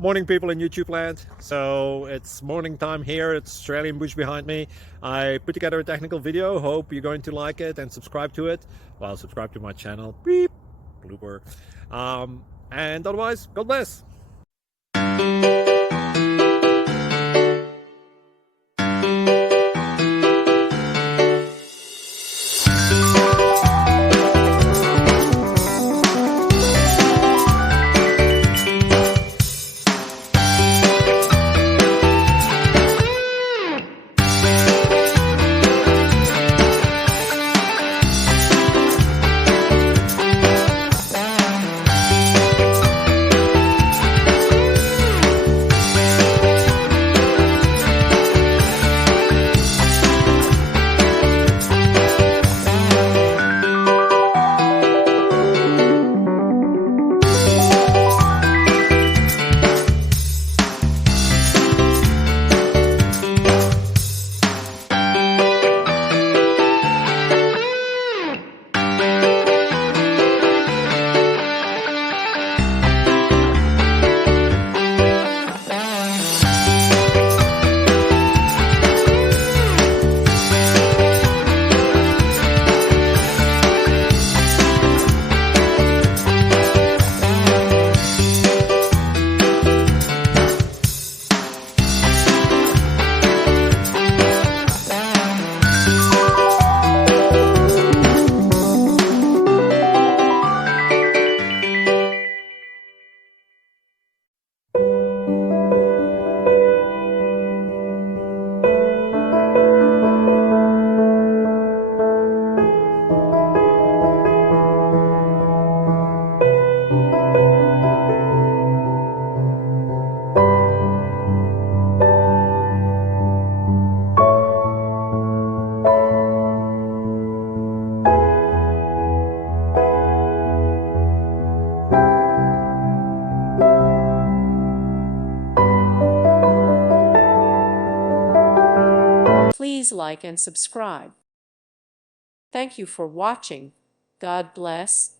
Morning, people in YouTube land. So it's morning time here. It's Australian bush behind me. I put together a technical video. Hope you're going to like it and subscribe to it. Well, subscribe to my channel. Beep, blooper. And otherwise, God bless. Please like and subscribe. Thank you for watching. God bless.